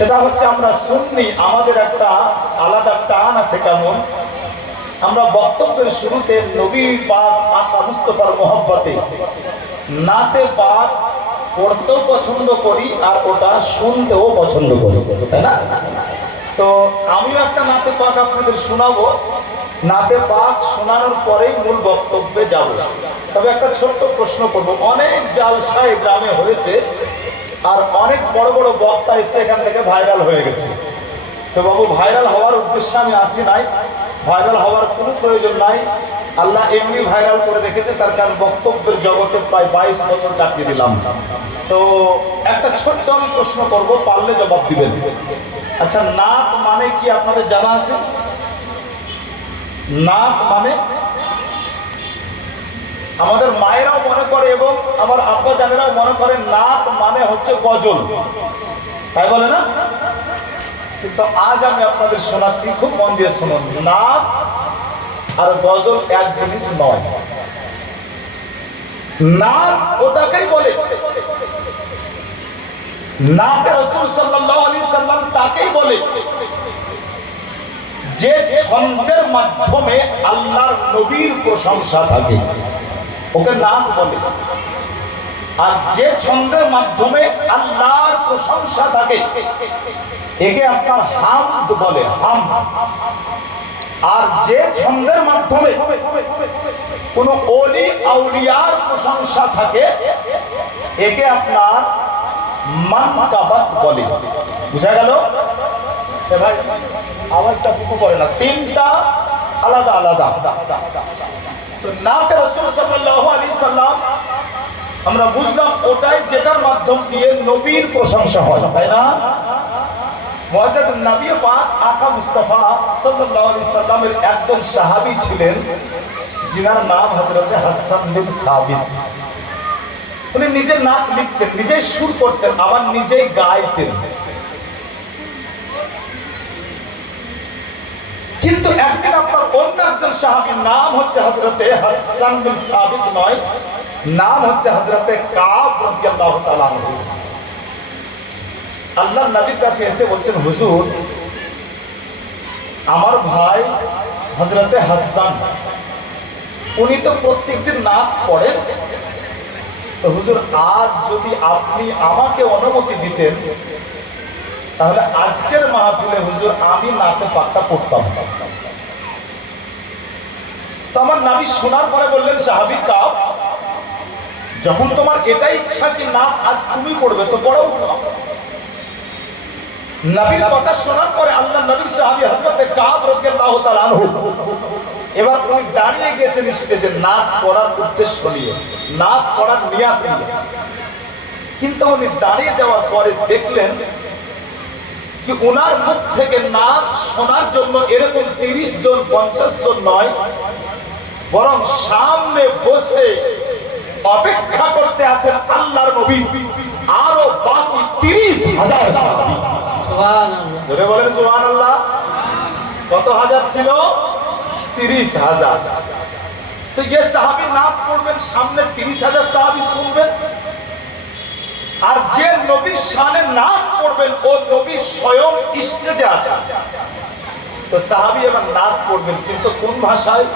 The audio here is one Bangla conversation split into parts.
সেটা হচ্ছে আমরা সুন্নি, আমাদের একটা আলাদা টান আছে। কেমন? আমরা বক্তব্যের শুরুতে নবী পাক আকা মুস্তাফার মোহাব্বতে নাতে পাক পড়তেও পছন্দ করি আর ওটা শুনতেও পছন্দ করি, তাই না? তো আমিও একটা নাতে পাক আপনাদের শোনাবো। নাতে পাক শোনানোর পরেই মূল বক্তব্যে যাব। তবে একটা ছোট্ট প্রশ্ন করব। অনেক জালসায় গ্রামে হয়েছে আর অনেক বড় বড় বক্তা এসে এখান থেকে ভাইরাল হয়ে গেছে। তো বাবু, ভাইরাল হওয়ার উদ্দেশ্যে আমি আসি নাই, ভাইরাল হওয়ার কোনো প্রয়োজন নাই। আল্লাহ এমনি ভাইরাল করে রেখেছে, তার কারণ বক্তব্যের জগতে প্রায় 22 বছর কাটিয়ে দিলাম। তো একটা ছোট্ট আমি প্রশ্ন করব, পারলে জবাব দিবেন। আচ্ছা, নাক মানে কি আপনাদের জানা আছে? নাক মানে, আমাদের মায়েরাও মনে করে এবং আমার আব্বা জানেরাও মনে করে নাক মানে হচ্ছে গজল, তাই বলে না? কিন্তু আজ আমি আপনাদের শোনাচ্ছি, খুব মন দিয়ে শুনুন। নাক আর গজল এক জিনিস নয়। নাক ওটাকেই বলে, নাকে রাসূল সাল্লাল্লাহু আলাইহি সাল্লাম তাকেই বলে যে ছন্দের মাধ্যমে আল্লাহর নবীর প্রশংসা থাকে, ওকে নাক বলে। আর যে ছন্দের মাধ্যমে আল্লাহর প্রশংসা থাকে একে আপনার হামদ বলে, হামদ। আর যে ছন্দের মাধ্যমে কোন ওলি আউলিয়ার প্রশংসা থাকে একে আপনার মানকাবাত বলে। বুঝা গেল? ভাই আওয়াজটা ফুকু করে না, তিনটা আলাদা আলাদা। তো নাকে রাসূল সাল্লাল্লাহু আলাইহি সাল্লাম আমরা বুঝলাম ওটাই যেটার মাধ্যম দিয়ে নবীর প্রশংসা হয়, তাই না? মুআজ্জাজ নবী পাক আকা মুস্তাফা সাল্লাল্লাহু আলাইহি সাল্লামের একজন সাহাবী ছিলেন যিনার নাম হযরত হাসান বিন সাবিত। উনি নিজে নাত লিখতেন, নিজেই সুর করতেন, আবার নিজেই গাইতেন। কিন্তু একদিন আপনার অন্য একজন সাহাবীর নাম হচ্ছে হযরতে হাসান বিন সাবিত নয়, নাম হচ্ছে হযরতে কাব রাদিয়াল্লাহু তাআলা আনহু। আল্লাহর নবীর কাছে এসে বলছেন, হুজুর আমার ভাই হযরতে হাসান উনি তো প্রত্যেকদিন নাত পড়েন, তো হুজুর আজ যদি আপনি আমাকে অনুমতি দিতেন তাহলে আজকের মাহফিলে হুজুর আমি নাতে পাকটা পড়তাম। তো আমার নবী শোনার পরে বললেন, সাহাবী কাব, যখন তোমার এটাই ইচ্ছা কি নাত আজ তুমি পড়বে তো পড়ো। নবীর কথা শোনার পরে আল্লাহ নবীর সাহাবী হযরতে কাব রাদিয়াল্লাহু তাআলা আনহু এবার উনি দাঁড়িয়ে গেছেন স্টেজে নাত পড়ার উদ্দেশ্য নিয়ে, নাত পড়ার নিয়াত নিয়ে। কিন্তু উনি দাঁড়িয়ে যাওয়ার পরে দেখলেন কি ওনার মুখ থেকে নাত শোনার জন্য এরকম 30 জন 50 জন নয়, বরং সামনে বসে অপেক্ষা করতে আছেন আল্লাহর নবী আরো বাকি 30,000 সাহাবী। সুবহানাল্লাহ, জোরে বলেন সুবহানাল্লাহ। কত হাজার ছিল? 30,000। তো এই সাহাবী নাত পড়বেন, সামনে 30,000 সাহাবী শুনবেন। আর যে নবীর শানে নাত পড়বেন ও নবী স্বয়ং স্টেজে আছে। তো সাহাবী এবার নাত পড়বেন, কিন্তু কোন ভাষায়?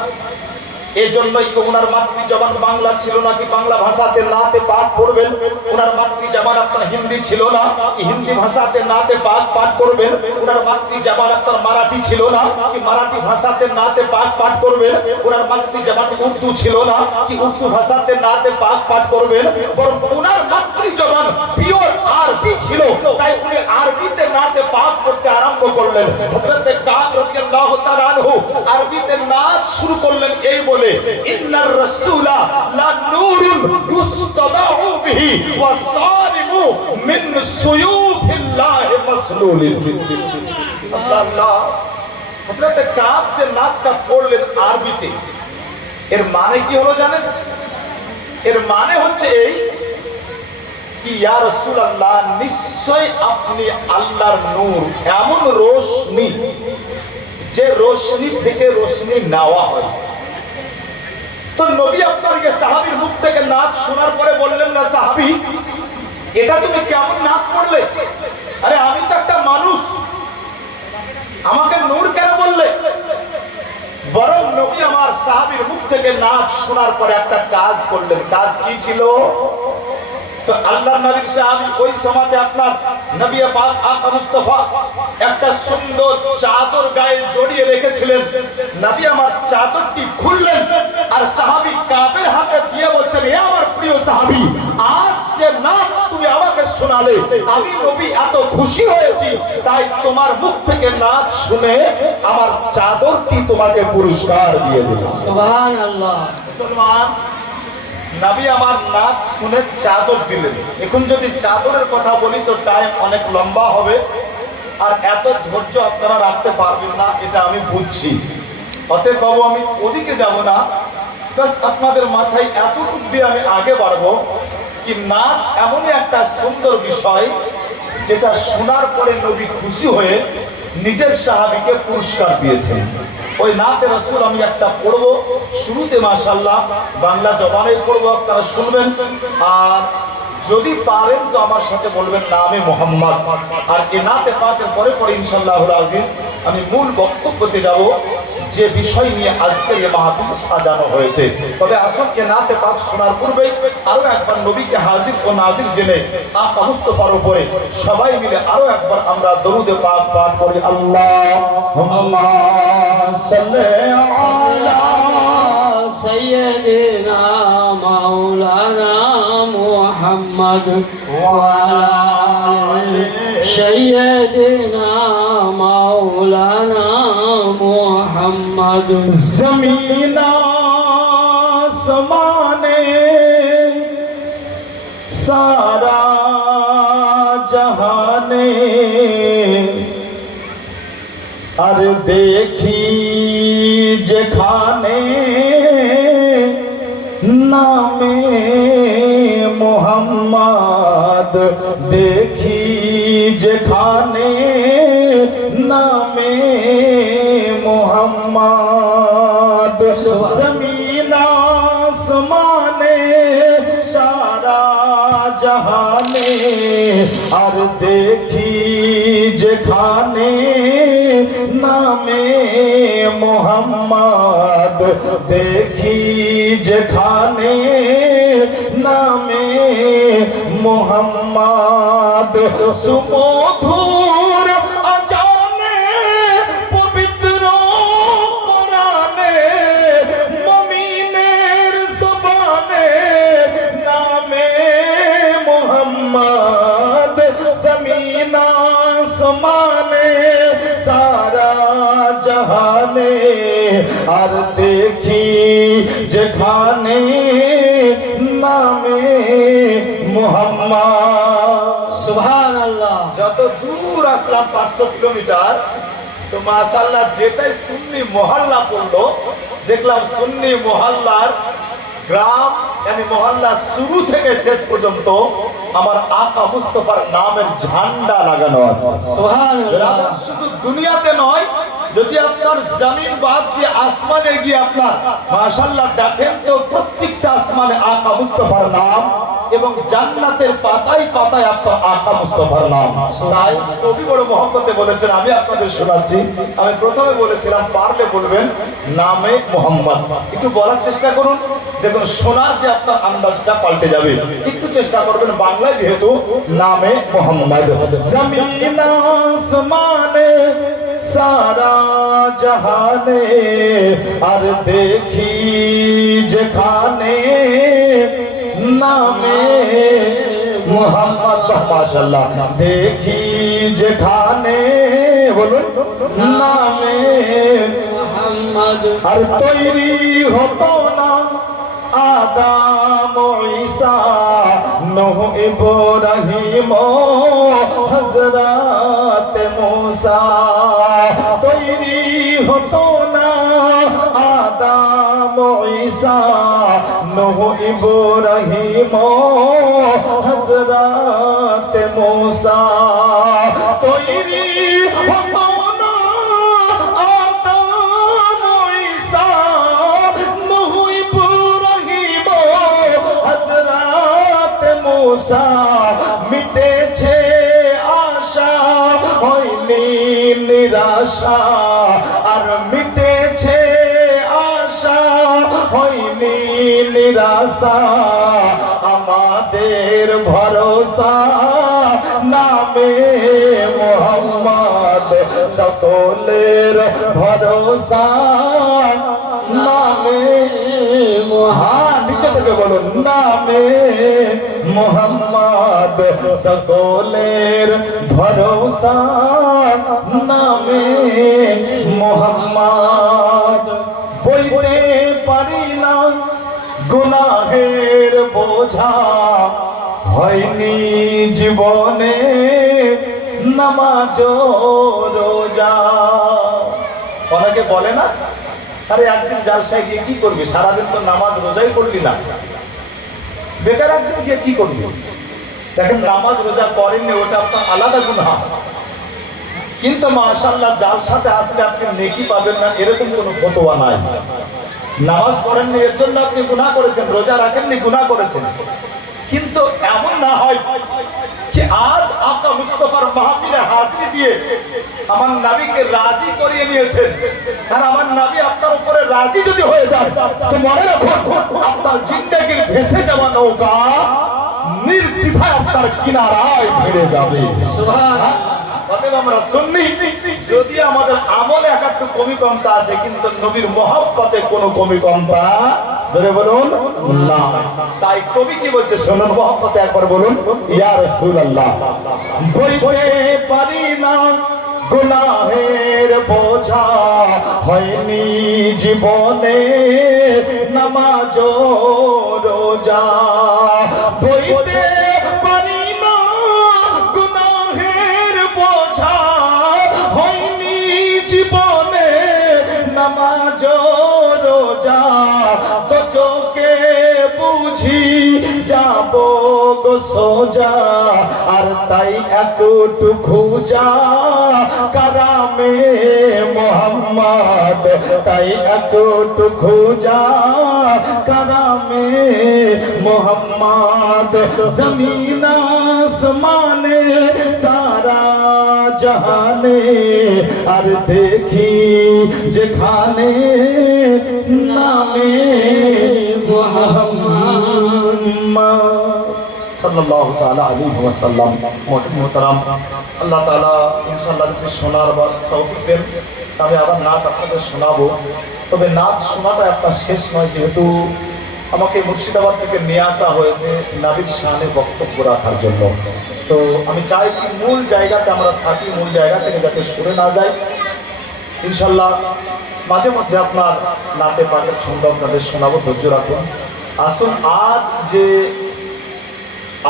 এই জন্যই তো ওনার মাতৃজবান বাংলা ছিল না, কি বাংলা ভাষাতে নাতে পাঠ পড়বেন। ওনার মাতৃজবান আপনার হিন্দি ছিল না, কি হিন্দি ভাষাতে নাতে পাঠ করবেন। ওনার মাতৃজবান আপনার মারাঠি ছিল না, কি মারাঠি ভাষাতে নাতে পাঠ করবেন। ওনার মাতৃজবান উর্দু ছিল না, কি উর্দু ভাষাতে নাতে পাঠ করবেন। বরং ওনার মাতৃজবান পিওর আরবি ছিল, তাই উনি আরবিতে নাতে পাঠ করতে আরম্ভ করলেন। হযরত কাব রাদিয়াল্লাহু তাআলা আনহু আরবিতে নাত শুরু করলেন এই বলে, ইন্নার রাসূলা লা নূরুন ইউস্তাদাউ বিহি ওয়া সালিমু মিন সুয়ুফিল্লাহি মাসলুলিন। আল্লাহ, হযরত কাব যে নাতটা পড়লেন আরবিতে, এর মানে কি হলো জানেন? এর মানে হচ্ছে এই কি, ইয়া রাসূলুল্লাহ, নিশ্চয় আপনি আল্লাহর নূর, এমন রোশনি যে রোশনি থেকে রোশনি নেওয়া হয়। তো নবী আপনার সাহাবীর মুখ থেকে নাত শোনার পরে বললেন, না সাহাবী, এটা তুমি কেমন নাত পড়লে? আরে আমি তো একটা মানুষ, থেকে নাচ শোনার পরে একটা কাজ করলেন। কাজ কি ছিল? তো আল্লাহ নবীর সাহাবী ওই সমাজে আপনার নবী পাক আকা মুস্তাফা একটা সুন্দর চাদর গায়ে জড়িয়ে রেখেছিলেন। নবী আমার চাদরটি খুললেন আর সাহাবী কাফের হাতে দিয়ে বলছেন, হে আমার প্রিয় সাহাবী, আজ যে নাচ তুমি আমাকে শোনালে আমি নবী এত খুশি হয়েছি, তাই তোমার মুখ থেকে নাচ শুনে আমার চাদরটি তোমাকে পুরস্কার দিয়ে দিল। সুবহানাল্লাহ। মুসলমান, নবী আমার নাচ শুনে চাদর দিলেন। এখন যদি চাদরের কথা বলি তো টাইম অনেক লম্বা হবে, আর এত ধৈর্য আপনারা রাখতে পারবেন না, এটা আমি বুঝছি। অতএব বাবু আমি ওদিকে যাব না, বাস আপনাদের মাথায় এতটুকু দিয়ে আমি আগে বাড়বো কি নাচ এমনই একটা সুন্দর বিষয় যেটা শোনার পরে নবী খুশি হয়ে নিজের সাহাবীকে পুরস্কার দিয়েছেন। ওই নাতে রাসূল আমি একটা পড়বো শুরুতে, মাশাআল্লাহ বাংলা জবানে পড়বো, আপনারা শুনবেন। আর যদি পারেন তো আমার সাথে বলবেন নামে মোহাম্মদ। আর এই নাতে পাকের পরে পরে ইনশাআল্লাহুল আজিজ আমি মূল বক্তব্যতে যাব, যে বিষয় নিয়ে আজকের এই মাহফিল সাজানো হয়েছে। তবে আসুন এ নাতে পাক শোনার পূর্বে আরো একবার নবীকে হাজির ও নাজির জেনে আকা মুস্তাফার উপরে সবাই মিলে আরো একবার আমরা দরুদে পাক পাঠ করি। আল্লাহুম্মা সাল্লি আলা সাইয়্যিদিনা মাওলানা মুহাম্মদ ওয়া আলি সাইয়্যিদিনা মাওলানা মুহাম্মদ। ज़मीन आसमाने सारा जहाने अर देखी जेखाने नामे मोहम्मद, देखी जेखाने नामे मोहम्मद। ज़मीन आसमाने सारा जहाने और देखी जेखाने नामे मोहम्मद, देखी जेखाने नामे मोहम्मद। सुमधुर अजाने पवित्र कुराने मुमिनेर ज़बाने नामे मोहम्मद। ज़मीन आसमाने सारा जहाने और देखी जेखाने नामे मोहम्मद। সুবহানাল্লাহ। যত দূর আসলাম 500 কিলোমিটার, তো মাশাআল্লাহ যেটাই সুন্নি মহল্লা পড়লো, দেখলাম সুন্নি মহল্লার গ্রাম মানে মহল্লা শুরু থেকে শেষ পর্যন্ত আমার আকা মুস্তাফার নামের ঝান্ডা লাগানো আছে। সুবহানাল্লাহ। শুধু দুনিয়াতে নয়, যদি আপনার জমিন বাদ দিয়ে আসমানে গিয়ে আপনার মাশাআল্লাহ দেখেন তো প্রত্যেকটা আসমানে আকা মুস্তাফার নাম, এবং জান্নাতের পাতায় পাতায় আপনার আকা মুস্তাফার নাম। তাই নবী বড় মহব্বতে বলেছেন, আমি আপনাদের শোনাচ্ছি। আমি প্রথমে বলেছিলাম পারলে বলবেন নামে মোহাম্মদ, একটু বলার চেষ্টা করুন, দেখুন শোনার যে আপনার আন্দাজটা পাল্টে যাবে। একটু চেষ্টা করবেন বাংলায়, যেহেতু নামে মোহাম্মদ। জমিন আসমানে सारा जहाने और देखी जेखाने नामे मोहम्मद। माशाल्लाह। देखी जेखाने बोलो नामे মোহাম্মদ। और तैरी होतो ना आदम ईसा नूह इब्राहिम हजरत मूसा, तैरी होतो ना आदम ईसा नूह इब्राहिम हजरत मूसा, तैरी होतो ना आदम ईसा नूह इब्राहिम हजरत मूसा, मिटेছে আশা হয়নি নিরাশা, আর মিটেছে আশা হয় নিরাশা আমাদের ভরসা নামে মোহাম্মদ সকলের ভরসা নামে নিচে থেকে বলুন নামে মোহাম্মদ সকলের ভরসা নামে মোহাম্মদ বইতে পারি না গুনাহের বোঝা হয়নি জীবনে নামাজ রোজা। অনেকে বলে না, আরে একদিন জালসায় গিয়ে কি করবি, সারাদিন তো নামাজ রোজাই করবি না, বেকার একদিন গিয়ে কি করবি। দেখেন নামাজ রোজা করেননি ওটা আপনার আলাদা গুনাহ, কিন্তু মাশাআল্লাহ জালসাতে আসলে আপনি নেকি পাবেন না এরকম কোনো ফতোয়া নাই। নামাজ পড়েননি এর জন্য আপনি গুনাহ করেছেন, রোজা রাখেননি গুনাহ করেছেন, কিন্তু এমন না হয় যে আজ আপনার মুস্তাফার মাহফিলে হাজিরি দিয়ে আমার নবীকে রাজি করিয়ে নিয়েছেন, আর আমার নবী আপনার উপরে রাজি যদি হয়ে যায় তো মনে রাখুন আপনার জিন্দেগির ভেসে যাওয়া নৌকা নির্দ্বিধায় আপনার কিনারায় ফিরে যাবে। সুবহানাল্লাহ। অতএব আমরা সুন্নি, যদি আমাদের আমলে একটু কমি কমতা আছে, কিন্তু নবীর মহব্বতে কোনো কমি কমতা ধরে বলুন না। তাই কবি কি বলছে শুনুন, মহব্বতে একবার বলুন ইয়া রাসূলুল্লাহ। বইতে পারি না গুনাহের বোঝা হয়নি জীবনে নামাজ রোজা। বইতে পারি না গুনাহের বোঝা হয়নি জীবনে নামাজ রোজা। তো চোখে বুঝি যাব গো সোজা, আর তাই একটু খুঁজা কারামে মোহাম্মদ, তাই একটু খুঁজা কারামে মোহাম্মদ। জমিন আসমানে সারা জাহানে আর দেখি যেখানে নামে সাল্লাল্লাহু তাআলা আলাইহি ওয়াসাল্লাম। মুহতারাম, আল্লাহ তাআলা ইনশাআল্লাহ যদি শোনার বা তৌফিক দেন তবে আবার নাচ আপনাদের শোনাবো। তবে নাচ শোনাটা আপনার শেষ নয়, যেহেতু আমাকে মুর্শিদাবাদ থেকে নিয়ে আসা হয়েছে নবীর শানে বক্তব্য রাখার জন্য। তো আমি চাই কি মূল জায়গাতে আমরা থাকি, মূল জায়গা থেকে যাতে সরে না যায়। ইনশাআল্লাহ মাঝে মধ্যে আপনার নাতে পাঠের ছন্দ আপনাদের শোনাবো, ধৈর্য রাখুন। আসুন আজ যে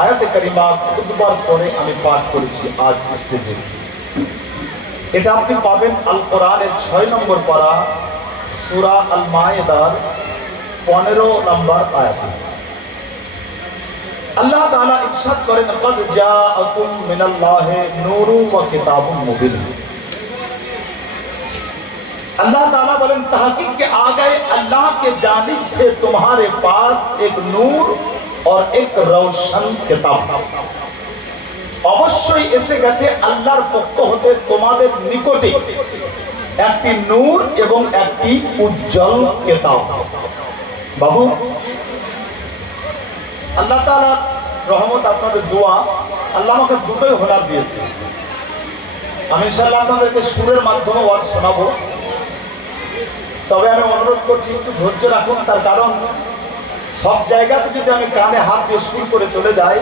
আয়াতে কারিমা খুতবার পরে আমি পাঠ করেছি আজ স্টেজে, এটা আপনি পাবেন আল কোরআনের 6 নম্বর পারা সূরা আল মায়েদার 15 নম্বর আয়াতে। আল্লাহ তাআলা ইরশাদ করেন ক্বাদ জাআকুম মিনাল্লাহি নূরুন ওয়া কিতাবুম মুবিন। अल्लाह ताला बोलें तहकीक के आ गए अल्लाह के जानिब से तुम्हारे पास एक नूर और एक रोशन किताब। অবশ্যই এসে গেছে আল্লাহর পক্ষ হতে তোমাদের নিকটে একটি নূর এবং একটি উজ্জ্বল কিতাব। বাবু, আল্লাহ তাআলার রহমত, আপনাদের দোয়া, আল্লাহ আমাকে দুটোই হুনার দিয়েছে। আমি ইনশাআল্লাহ আপনাদেরকে সুরের মাধ্যমে ওয়াজ শোনাবো, তবে আমি অনুরোধ করছি একটু ধৈর্য রাখুন। তার কারণ সব জায়গাতে যদি আমি কানে হাত দিয়ে সুর করে চলে যাই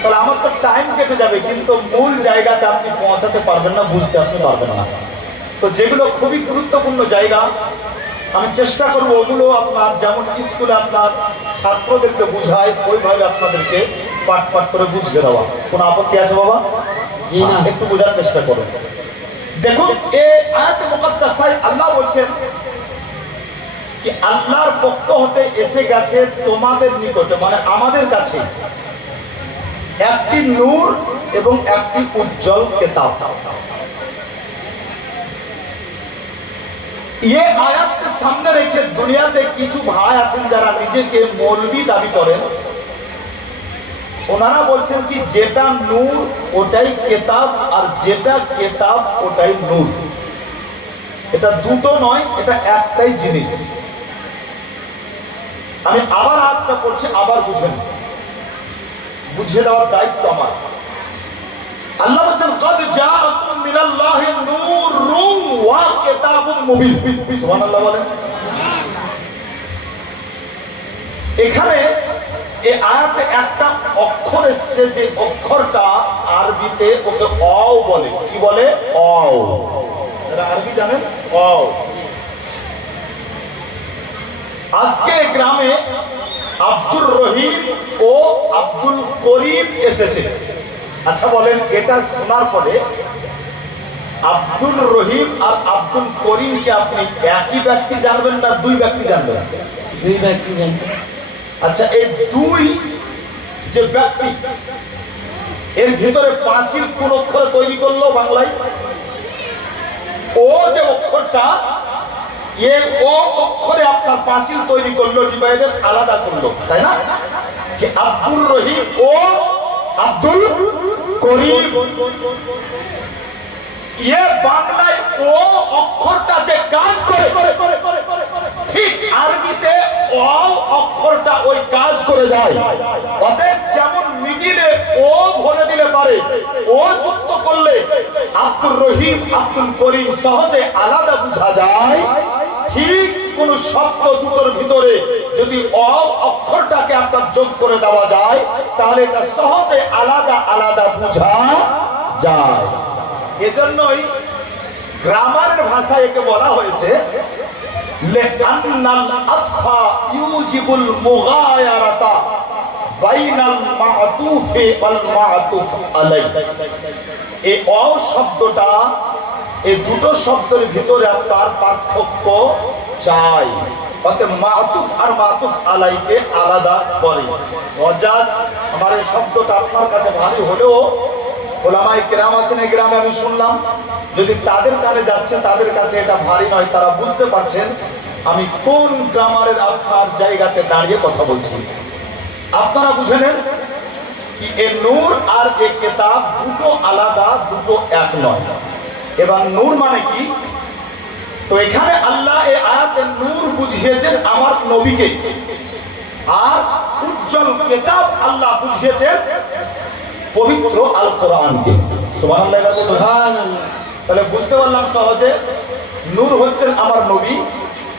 তাহলে আমার তো টাইম কেটে যাবে, কিন্তু মূল জায়গাতে আপনি পৌঁছাতে পারবেন না, বুঝতে আপনি পারবেন না। তো যেগুলো খুবই গুরুত্বপূর্ণ জায়গা আমি চেষ্টা করব ওগুলো আপনার যেমন স্কুলে আপনার ছাত্রদেরকে বোঝায় ওইভাবে আপনাদেরকে পাঠ পাঠ করে বুঝিয়ে দেওয়া। কোনো আপত্তি আছে বাবা? জি না, একটু বোঝার চেষ্টা করুন। দেখুন এই আয়াতে মুকাদ্দাসায় আল্লাহ বলছেন কি আল্লাহর পক্ষ হতে এসে গেছে তোমাদের নিকটে, মানে আমাদের কাছে একটি নূর এবং একটি উজ্জ্বল কিতাব। ये आयत के सामने रेखे दुनियाते किछु भाई आছেন যারা নিজেকে মৌলবি দাবি করেন, ওনারা বলছেন কি যেটা নূর ওটাই কিতাব আর যেটা কিতাব ওটাই নূর। এটা দুটো নয়, এটা একটাই জিনিস। আমি আবার আয়াতটা পড়ছি, আবার বুঝেন, বুঝিয়ে দেওয়ার দায়িত্ব আমার। আল্লাহ বলেন قد جاءكم من الله نور وكتاب مبين। সুবহানাল্লাহ বলেন। এখানে এই আয়াতে একটা অক্ষর এসেছে, যে অক্ষরটা আরবিতে ওকে অ বলে। কি বলে? অ। এরা আরবি জানেন? অ। আজকে গ্রামে আব্দুর রহিম ও আব্দুল করিম এসেছে। আচ্ছা বলেন, এটা শোনার পরে আব্দুল রহিম আর আব্দুল করিমকে আপনি একই ব্যক্তি জানবেন না দুই ব্যক্তি জানবেন? দুই ব্যক্তি জানবেন। আচ্ছা, এই দুই যে ব্যক্তি, এর ভিতরে পাঁচিল কোন অক্ষরে তৈরি করলো বাংলায়? ও যে অক্ষরটা, এ ও অক্ষরে আপনার পাঁচিল তৈরি করলো, ডিভাইডার আলাদা করলো, তাই না? যে আব্দুল রহিম ও আব্দুল করিম, এ বাংলায় ও অক্ষরটা যে কাজ করে, ঠিক আরবিতে ও অক্ষরটা ওই কাজ করে যায়। অতএব যেমন মিডিলে ও ভরে দিলে পারে, ও যুক্ত করলে আব্দুর রহিম আব্দুল করিম সহজে আলাদা বোঝা যায়, ঠিক কোন শব্দ দুটোর ভিতরে যদি অ অক্ষরটাকে আপনার যোগ করে দেওয়া যায়, তাহলে এটা সহজে আলাদা আলাদা বোঝা যায়। এজন্যই গ্রামারের ভাষায় একে বলা হয়েছে লিআন্নাল আতফা ইউজিবুল মুগায়ারাতা বাইনাল মা'তুফি ওয়াল মা'তুফ আলাইহি। এই অ শব্দটা, এই দুটো শব্দের ভিতরে আপনার পার্থক্য চাই। অতএব মা'তুফ আর মা'তুফ আলাইকে আলাদা করে। মজাদ আমার এই শব্দটা আপনার কাছে ভারী হলেও ওলামায়ে কেরাম আছেন এই গ্রামে, আমি শুনলাম, যদি তাদের কানে যাচ্ছে তাদের কাছে এটা ভারী নয়, তারা বুঝতে পারছেন আমি কোন গ্রামারের আপনার জায়গাতে দাঁড়িয়ে কথা বলছি। আপনারা বুঝে নেন কি এ নূর আর এ কিতাব দুটো আলাদা, দুটো এক নয়। এবং নূর মানে কি? তো এখানে আল্লাহ এই আয়াতে নূর বুঝিয়েছেন আমার নবীকে, আর উজ্জ্বল কিতাব আল্লাহ বুঝিয়েছেন পবিত্র আল কোরআনকে। সুবহানাল্লাহ। সুবহানাল্লাহ। তাহলে বুঝতে পারলাম সহজে, নূর হচ্ছেন আমার নবী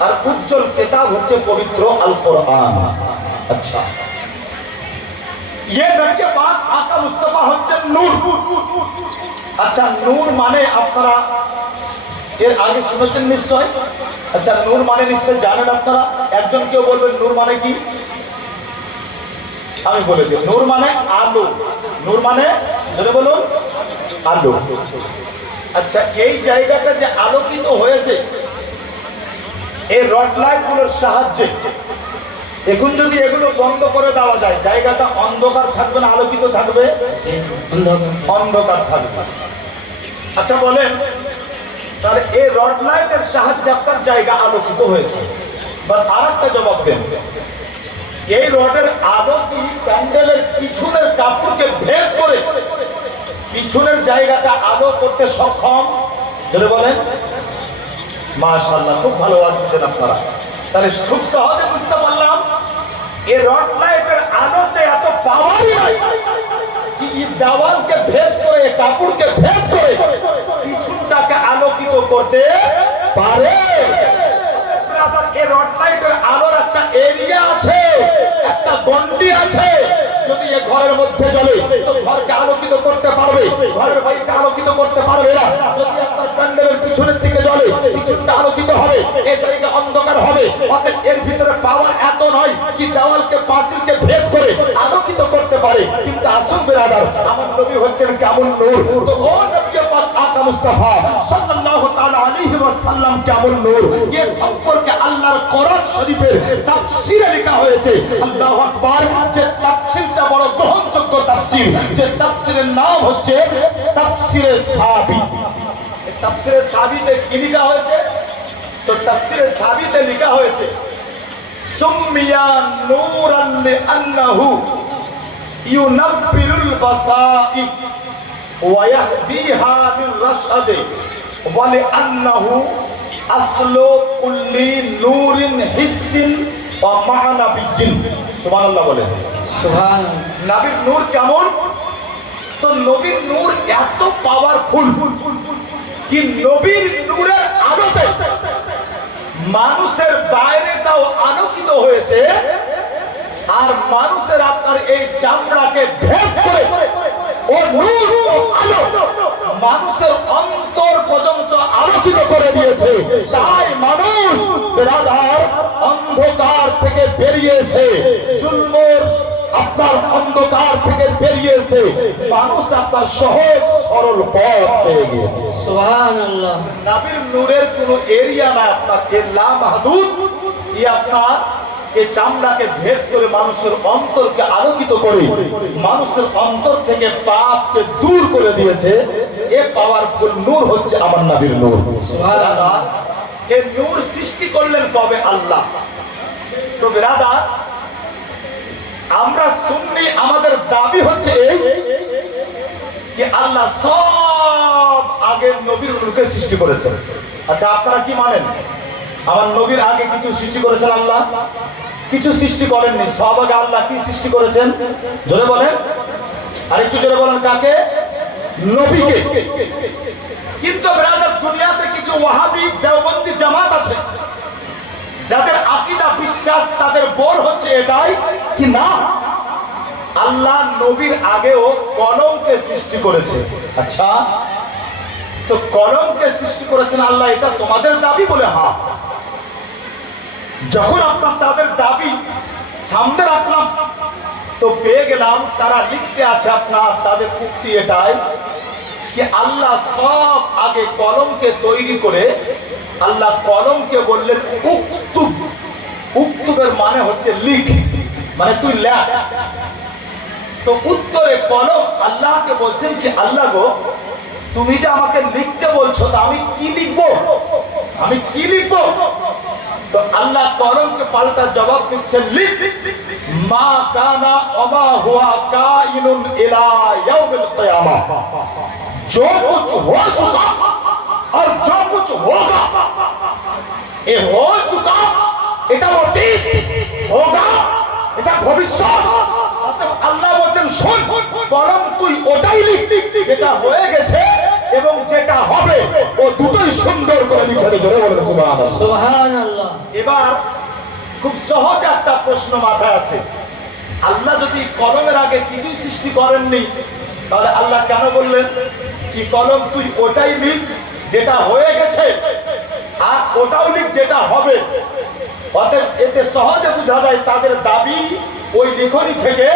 আর উজ্জ্বল কিতাব হচ্ছে পবিত্র আল কোরআন। আচ্ছা, ये नबी के पाक आका मुस्तफा হচ্ছেন নূর। আচ্ছা, নূর মানে আপনারা এর আগে শুনেছেন নিশ্চয়। আচ্ছা, নূর মানে নিশ্চয় জানেন আপনারা। একজন কেউ বলবেন নূর মানে কি? আমি বলে দিই, নূর মানে আলো। নূর মানে যদি বলুন আলো। আচ্ছা, এই জায়গাটা যে আলোকিত হয়েছে এই রড লাইট গুলোর সাহায্যে, এখন যদি এগুলো বন্ধ করে দেওয়া যায়, জায়গাটা অন্ধকার থাকবে না আলোকিত থাকবে? অন্ধকার থাকবে। আচ্ছা বলেন, তাহলে এই রড লাইটের সাহায্যে আপনার জায়গা আলোকিত হয়েছে। বা আরেকটা জবাব দেন, এই রডের আলো কি প্যান্ডেলের পিছনের কাপড়কে ভেদ করে পিছনের জায়গাটা আলো করতে সক্ষম? যদি বলেন মাশাআল্লাহ, খুব ভালো আওয়াজ দিচ্ছেন আপনারা। তাহলে খুব সহজে বুঝতে পারলাম এই রড লাইটের আলোতে এত পাওয়ার কি এই দেওয়ালকে ভেদ করে, কাপড়কে ভেদ করে পিছনটাকে আলোকিত করতে পারে। এই রড লাইটের আলোর একটা এরিয়া আছে, একটা গন্ডি আছে। যদি এ ঘরের মধ্যে জ্বলে তো ঘরকে আলোকিত করতে পারবে, ঘরের বাইরে আলোকিত করতে পারবে না। যদি আপনার প্যান্ডেলের পিছনের দিকে জ্বলে, পিছনটা আলোকিত হবে, এই জায়গা অন্ধকার হবে। অতএব এর ভিতরে পাওয়ার এত নয় কি দেওয়ালকে পাঁচিলকে ভেদ করে আলোকিত করতে পারে। কিন্তু আসুন বিরাদার, আমার নবী হচ্ছেন কেমন নূর। তো ও নবী পাক আকা মুস্তাফা সাল্লাল্লাহু তাআলা আলাইহি ওয়াসাল্লাম কেমন নূর, এ সম্পর্কে আল্লাহর কোরআন শরীফের তাফসীরে লেখা হয়েছে। আল্লাহু আকবার। যে তাফসীরটা বড় গ্রহণযোগ্য তাফসীর, যে তাফসীরের নাম হচ্ছে তাফসীরে সাবি। তাফসীরে সাবিতে কি লেখা হয়েছে? তো তাফসীরে সাবিতে লেখা হয়েছে সুমিয়া নূরান লিআন্নাহু ইউনাব্বিরুল বাসাইর ওয়া ইয়াহদিহা লির-রাশদ ওয়া লিআন্নাহু আসলু কুল্লি নূরিন হিসসিন ওয়া মা'a নাবিয়্যিন, সুবহানাল্লাহ বলেন। সুবহানাল্লাহ। নবীর নূর কেমন? তো নবীর নূর এত পাওয়ারফুল কি নবীর নূরের আলোতে মানুষের বাইরেটাও আলোকিত হয়েছে, আর মানুষের আপনার এই চামড়াকে ভেদ করে ও নূর ও আলো মানুষের অন্তর পর্যন্ত আলোকিত করে দিয়েছে। তাই মানুষ বেরাদার অন্ধকার থেকে বেরিয়েছে, জুলমের আপনার অন্ধকার থেকে বেরিয়েছে, মানুষ আপনার সহজ সরল পথ পেয়ে গিয়েছে। সুবহানাল্লাহ। নবীর নূরের কোন এরিয়া না আপনার লা মাহদুদ, ই আপনার এই চামড়াকে ভেদ করে মানুষের অন্তরকে আলোকিত করে মানুষের অন্তর থেকে পাপকে দূর করে দিয়েছে। এ পাওয়ারফুল নূর হচ্ছে আমার নবীর নূর। সুবহানাল্লাহ। এই নূর সৃষ্টি করলেন কবে? আল্লাহ। তো বিরাদার, আমরা সুন্নি, আমাদের দাবি হচ্ছে এই যে আল্লাহ সব আগে নবীর নূরকে সৃষ্টি করেছেন। আচ্ছা, আপনারা কি মানেন? আমার নবীর আগে কিছু সৃষ্টি করেছেন আল্লাহ? কিছু সৃষ্টি করেননি। সব আগে আল্লাহ কি সৃষ্টি করেছেন? জোরে বলেন, আর একটু জোরে বলেন। কাকে? নবীকে। কিন্তু ব্রাদার, দুনিয়াতে কিছু ওয়াহাবি দেওবন্দি জামাত আছে যাদের আকীদা বিশ্বাস, তাদের বল হচ্ছে এটাই কি না, আল্লাহ নবীর আগেও কলমকে সৃষ্টি করেছে। আচ্ছা, তো কলমকে সৃষ্টি করেছেন আল্লাহ, এটা তোমাদের দাবি বলে? হ্যাঁ। যখন আপনার তাদের দাবি সামনে রাখলাম তো পেয়ে গেলাম তারা লিখতে আছে আপনার তাদের উক্তি এটাই কি আল্লাহ সব আগে কলমকে তৈরি করে আল্লাহ কলমকে বললেন উক্তুব। উক্তুবের মানে হচ্ছে লিখ, মানে তুই লেখ। তো উত্তরে কলম আল্লাহকে বলছেন কি আল্লাহ গো, তুমি যে আমাকে লিখতে বলছো, তা আমি কি লিখবো? আমি কি লিখবো? তো আল্লাহ কলমকে পাল্টা জবাব দিচ্ছেন লিখ মা কানা ওমা হুয়া কাইনুন ইলা ইয়াউমিল কিয়ামা। जो कुछ हो चुका और जो कुछ होगा, ये हो चुका, এটা অতীত, होगा এটা ভবিষ্যৎ। আল্লাহ বলেন শোন, বরং তুই ওটাই লিখ যেটা হয়ে গেছে এবং যেটা হবে, ও দুটোই সুন্দর করে লিখে ধরে বলেন সুবহানাল্লাহ। সুবহানাল্লাহ। এবার খুব সহজ একটা প্রশ্ন মাথায় আছে, আল্লাহ যদি কলমের আগে কিছু সৃষ্টি করেননি, তাহলে আল্লাহ কেন বললেন কি কলম তুই ওটাই লিখ যেটা হয়ে গেছে, আর ওটাও লিখ যেটা হবে? অতএব এতে সহজে বোঝা যায় তাদের দাবি ওই লিখনি থেকে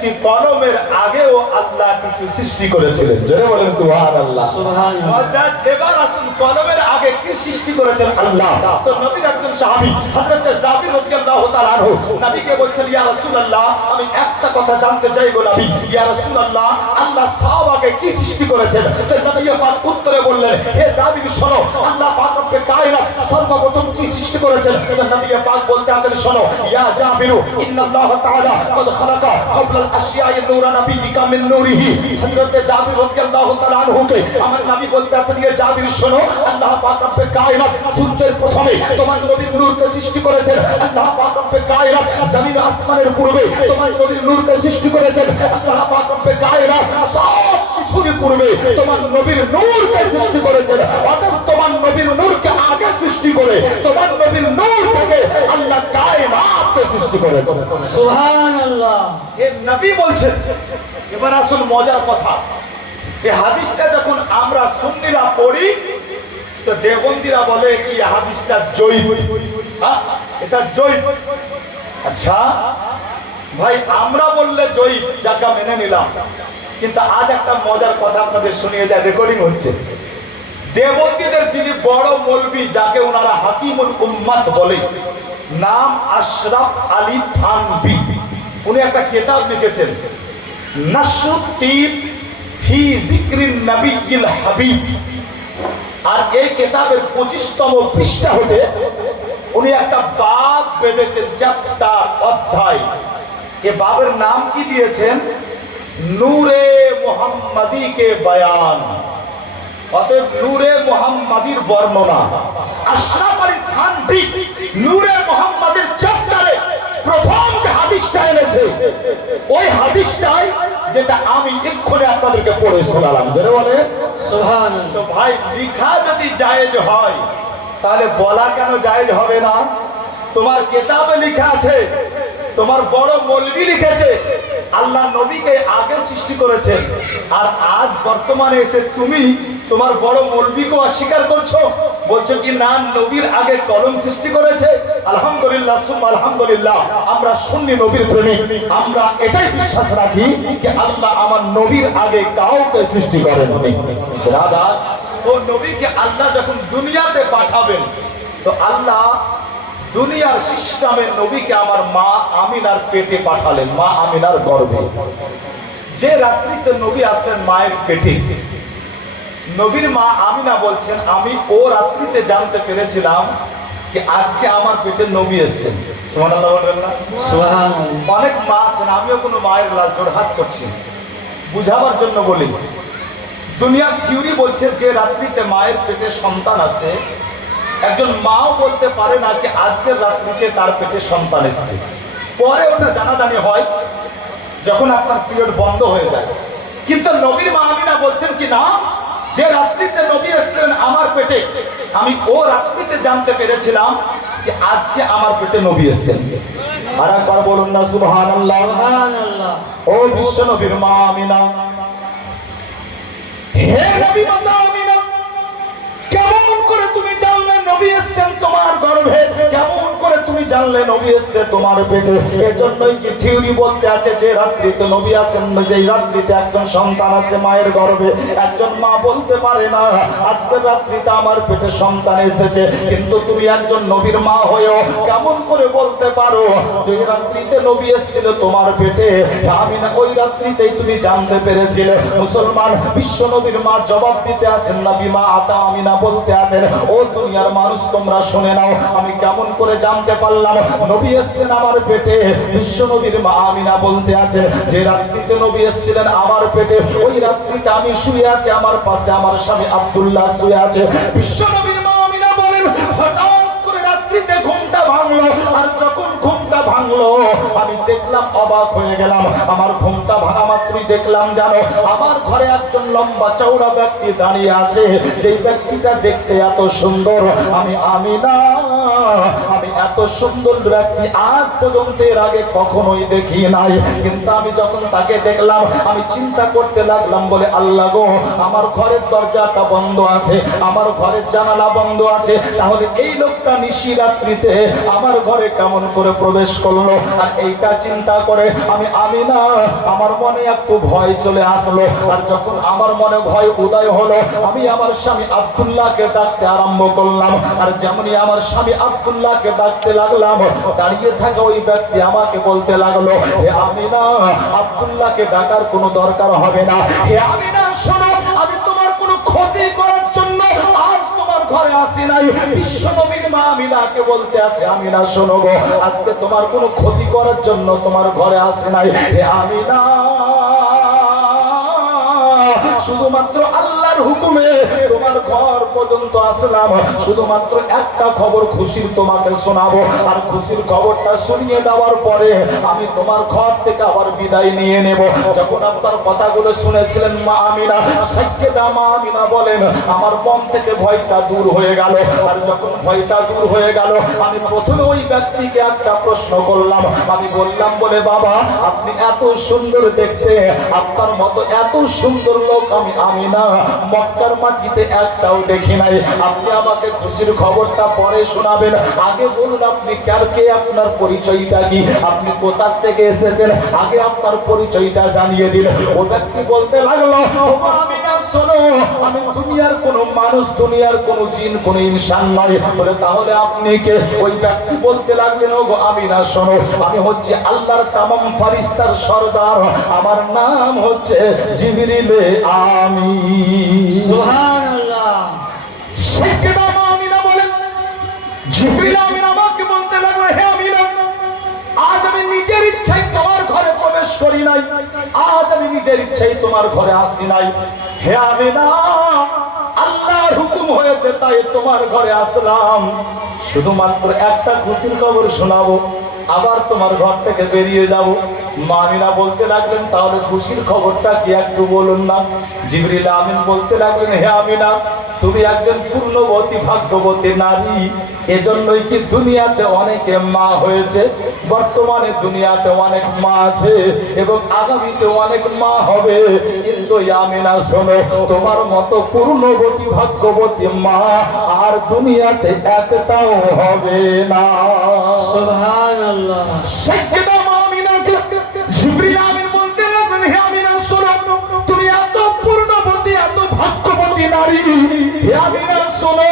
কি কলমের আগেও আল্লাহ কিছু সৃষ্টি করেছিলেন। জোরে বলেন সুবহানাল্লাহ। সুবহানাল্লাহ। অর্থাৎ এবার আসুন কলমের আগে কি সৃষ্টি করেছেন আল্লাহ। তো নবীর একজন সাহাবী হযরত জাবির রাদিয়াল্লাহু তাআলা আনহু নবীকে বলছেন ইয়া রাসূলুল্লাহ, আমি একটা কথা জানতে চাই গো নবী। ইয়া রাসূলুল্লাহ, আল্লাহ সব আগে কি সৃষ্টি করেছেন? তো নবী পাক উত্তরে বললেন, হে জাবির শোনো, আল্লাহ পাক রব্বে কায়নাত সর্বপ্রথম কি সৃষ্টি করেছেন? তো নবী পাক বলতে আছেন শোনো, ইয়া জাবিরু ইন্নাল্লাহ তাআলা কদ খালাকা ক্বাবলা আশিয়ায়ে নূরা নবিয়িকা মিন নূরিহি। হযরত জাবির রাদিয়াল্লাহু তাআলা আনহুকে আমার নবী বলতে আছেন, ইয়া জাবির শোনো, আল্লাহ পাক রব্বে কায়নাত সূর্যের প্রথমে তোমার নবীর নূরকে সৃষ্টি করেছেন। আল্লাহ পাক রব্বে কায়নাত জমিন আসমানের পূর্বে তোমার নবীর নূরকে সৃষ্টি করেছেন। আল্লাহ পাক রব্বে কায়নাত সব কিছুর পূর্বে তোমার নবীর নূরকে সৃষ্টি করেছেন। অতএব তোমার নবীর নূরকে আগে সৃষ্টি করে তোমার নবীর নূর থেকে আল্লাহ কায়নাতকে সৃষ্টি করেছেন। সুবহানাল্লাহ। এ নবী বলছেন। এবার আসল মজার কথা, এই হাদিসটা যখন আমরা সুন্নিরা পড়ি তো দেওবন্দিরা বলে কি হাদিসটা জয়ীফ। হ্যাঁ, এটা জয়ীফ। আচ্ছা ভাই, আমরা বললে জয়ীফ, যাকে মেনে নিলাম, কিন্তু আজ একটা মজার কথা আপনাদের শুনিয়ে যায়, রেকর্ডিং হচ্ছে। দেওবন্দিদের যিনি বড় মৌলবি, যাকে ওনারা হাকিমুল উম্মাত বলে, নাম আশরাফ আলী থানভী, উনি একটা কিতাব লিখেছেন নাশরুদ্দীন ফি যিকরিন নবিয়্যিল হাবিব। আর এই কিতাবের 25তম পৃষ্ঠা হতে উনি একটা বাব বেঁধেছেন, চ্যাপ্টার, অধ্যায়। এই বাবের নাম কি দিয়েছেন? নূরে মুহাম্মাদি কে বয়ান। অতএব নূরে মুহাম্মাদির বর্ণনা। আশরাফ আলী থানভী নূরে মুহাম্মাদের চ্যাপ্টারে প্রথম যে হাদিসটা এনেছে ওই হাদিসটাই যেটা আমি এক্ষুনি আপনাদেরকে পড়ে শোনালাম, যেটা বলে সুবহানাল্লাহ। তো ভাই লিখা যদি জায়েজ হয় তাহলে বলা কেন জায়েজ হবে না? তোমার কিতাবে লেখা আছে, তোমার বড় মৌলবি লিখেছে আল্লাহ নবীকে আগে সৃষ্টি করেছেন, আর আজ বর্তমানে এসে তুমি তোমার বড় মৌলবিকে অস্বীকার করছো, বলছো কি না নবীর আগে কলম সৃষ্টি করেছে। আলহামদুলিল্লাহ সুম্মা আলহামদুলিল্লাহ, আমরা সুন্নি নবীর প্রেমিক, আমরা এটাই বিশ্বাস রাখি যে আল্লাহ আমার নবীর আগে কাউকে সৃষ্টি করেননি। দাদা, ও নবীকে আল্লাহ যখন দুনিয়াতে পাঠাবেন তো আল্লাহ দুনিয়ার সিস্টেমে নবীকে আমার মা আমিনার পেটে পাঠালেন, মা আমিনার গর্ভে। যে রাত্রিতে নবী আসলেন মায়ের পেটে, নবীর মা আমিনা বলছেন আমি ও রাত্রিতে জানতে পেরেছিলাম যে আজকে আমার পেটে নবী এসেছেন। সুবহানাল্লাহ বলবেন না? সুবহানাল্লাহ। অনেক মা আছেন, আমিও কোনো মায়ের লাল জোড়হাত করছি, বুঝাবার জন্য বলি। দুনিয়ার থিওরি বলছে যে রাত্রিতে মায়ের পেটে সন্তান আছে, একজন মাও বলতে পারে না যে আজকের রাত্রিতে তার পেটে সন্তান এসেছে। পরে ওটা জানাজানি হয় যখন আপনার পিরিয়ড বন্ধ হয়ে যায়। কিন্তু নবীর মা আমিনা বলছেন কি না, যে রাত্রিতে নবী এসেছেন আমার পেটে, আমি ও রাত্রিতে জানতে পেরেছিলাম যে আজকে আমার পেটে নবী এসেছেন। আর একবার বলুন না সুবহানাল্লাহ। সুবহানাল্লাহ। ও বিশ্ব নবীর মা আমিনা, হে নবী মাতা আমিনা, কেমন করে তুমি জানলে নবী এসেছেন তোমার গর্ভে? কেমন করে তুমি জানলে নবী এসেছে তোমার পেটে? এজন্যই কি থিওরি বলতে আছে যে রাত্রিতে নবী আসেন, যে রাত্রিতে একজন সন্তান আছে মায়ের গর্ভে। একজন মা বলতে পারে না আজকের রাত্রিতে আমার পেটে সন্তান এসেছে, কিন্তু তুমি একজন নবীর মা হয়েও কেমন করে বলতে পারো যে রাত্রিতে নবী এসেছিল তোমার পেটে? আমি না ওই রাত্রিতেই তুমি জানতে পেরেছিলে। মুসলমান বিশ্ব নবীর মা জবাব দিতে আছেন না, বিমা আতা আমিনা বলতে আছেন ও দুনিয়ার মানুষ তোমরা শুনে নাও, আমি কেমন করে জানতে পারলাম নবী এসেছেন আমার পেটে? বিশ্ব নবীর মা আমিনা বলতে আছেন যে রাত্রিতে নবী এসেছিলেন আমার পেটে, ওই রাত্রিতে আমি শুয়ে আছি, আমার পাশে আমার স্বামী আব্দুল্লাহ শুয়ে আছে। বিশ্ব নবীর মা আমিনা বলেন হঠাৎ করে রাত্রিতে ঘুমটা ভাঙলো, আর যখন ঘুমটা ভাঙলো আমি দেখলাম, অবাক হয়ে গেলাম। আমার ঘুমটা ভাঙা মাত্রই দেখলাম জানো আমার ঘরে একজন লম্বা চওড়া ব্যক্তি দাঁড়িয়ে আছে, যেই ব্যক্তিটা দেখতে এত সুন্দর, আমি আমিনা আমি এত সুন্দর ব্যক্তি আজ পর্যন্ত এর আগে কখনোই দেখি নাই। কিন্তু আমি যখন তাকে দেখলাম আমি চিন্তা করতে লাগলাম, বলে আল্লাহ গো, আমার ঘরের দরজাটা বন্ধ আছে, আমার ঘরের জানালা বন্ধ আছে, তাহলে এই লোকটা নিশি রাত্রিতে আমার ঘরে কেমন করে প্রবেশ করলো? আর এইটা চিন্তা করে আমি আমিনা আমার মনে একটু ভয় চলে আসলো। আর যখন আমার মনে ভয় উদয় হলো আমি আমার স্বামী আব্দুল্লাহকে ডাকতে আরম্ভ করলাম। আর যেমনি আমার স্বামী আব্দুল্লাহকে ডাকতে লাগলাম, দাঁড়িয়ে থাকা ওই ব্যক্তি আমাকে বলতে লাগলো, হে আমিনা, আব্দুল্লাহকে ডাকার কোনো দরকার হবে না। হে আমিনা শোনো, আমি তোমার কোনো ক্ষতি করার জন্য আজ তোমার ঘরে আসি নাই। বিশ্ব নবীর মা আমিনাকে বলতে আছে, আমিনা শোনো গো, আজকে তোমার কোনো ক্ষতি করার জন্য তোমার ঘরে আসি নাই। হে আমিনা, শুধুমাত্র আল্লাহর হুকুমে তোমার ঘর পর্যন্ত আসলাম, শুধুমাত্র একটা খবর খুশির তোমাকে শোনাবো, আর খুশির খবরটা শুনিয়ে দেওয়ার পরে আমি তোমার ঘর থেকে আবার বিদায় নিয়ে নেব। যখন আপনার কথাগুলো শুনেছিলেন মা আমিনা, সাইয়েদা মা আমিনা বলেন আমার মন থেকে ভয়টা দূর হয়ে গেল। আর যখন ভয়টা দূর হয়ে গেল আমি প্রথমে ওই ব্যক্তিকে একটা প্রশ্ন করলাম, আমি বললাম, বলে বাবা আপনি এত সুন্দর দেখতে, আপনার মতো এত সুন্দর লোক আমি আমিনা মক্কার মাটিতে একটাও দেখি নাই, আপনি আমাকে খুশির খবরটা পরে শোনাবেন, আগে বলুন আপনি কার, কে, আপনার পরিচয়টা কি, আপনি কোথা থেকে এসেছেন, আগে আপনার পরিচয়টা জানিয়ে দিন। ও ব্যক্তি বলতে লাগলো, ও মা আমিনা শোনো, আমি দুনিয়ার কোনো মানুষ, দুনিয়ার কোনো জিন, কোনো ইনসান নয়। বলে তাহলে আপনি কে? ওই ব্যক্তি বলতে লাগলেন, ও গো আমিনা শোনো, আমি হচ্ছে আল্লাহর তামাম ফারিস্তার সর্দার, আমার নাম হচ্ছে জিবরিলে আমিন। সুবহানাল্লাহ। সাইয়েদা মা আমিনা বলেন জিবরিল আমিন আমাকে বলতে লাগলো, হে আমিনা, আজ আমি নিজের ইচ্ছায় তোমার ঘরে প্রবেশ করি নাই, আজ আমি নিজের ইচ্ছায় তোমার ঘরে আসি নাই। হে আমিনা, আল্লাহর হুকুম হয়েছে তাই তোমার ঘরে আসলাম, শুধুমাত্র একটা খুশির খবর শোনাবো। আবার তোমার ঘর থেকে বেরিয়ে যাব। মা আমিনা বলতে লাগলেন, তাহলে খুশির খবরটা কি একটু বলুন না। জিবরিল আমিন বলতে লাগলেন, হে আমিনা, তুমি একজন পূর্ণবতী ভাগ্যবতী নারী, এজন্যই কি দুনিয়াতে অনেকে মা হয়েছে, বর্তমানে দুনিয়াতে অনেক মা আছে এবং আগামীতে অনেক মা হবে। কিন্তু আমিনা শোনো, তোমার মতো পূর্ণবতী ভাগ্যবতী মা আর দুনিয়াতে একটাও হবে না। সুবহানাল্লাহ। সাইয়েদা মা আমিনাকে জিবরিল আমিন বলতে লাগলেন, হে আমিনা শোনো, তুমি এত পূর্ণবতী এত ভাগ্যবতী নারী, হে আমিনা শোনো,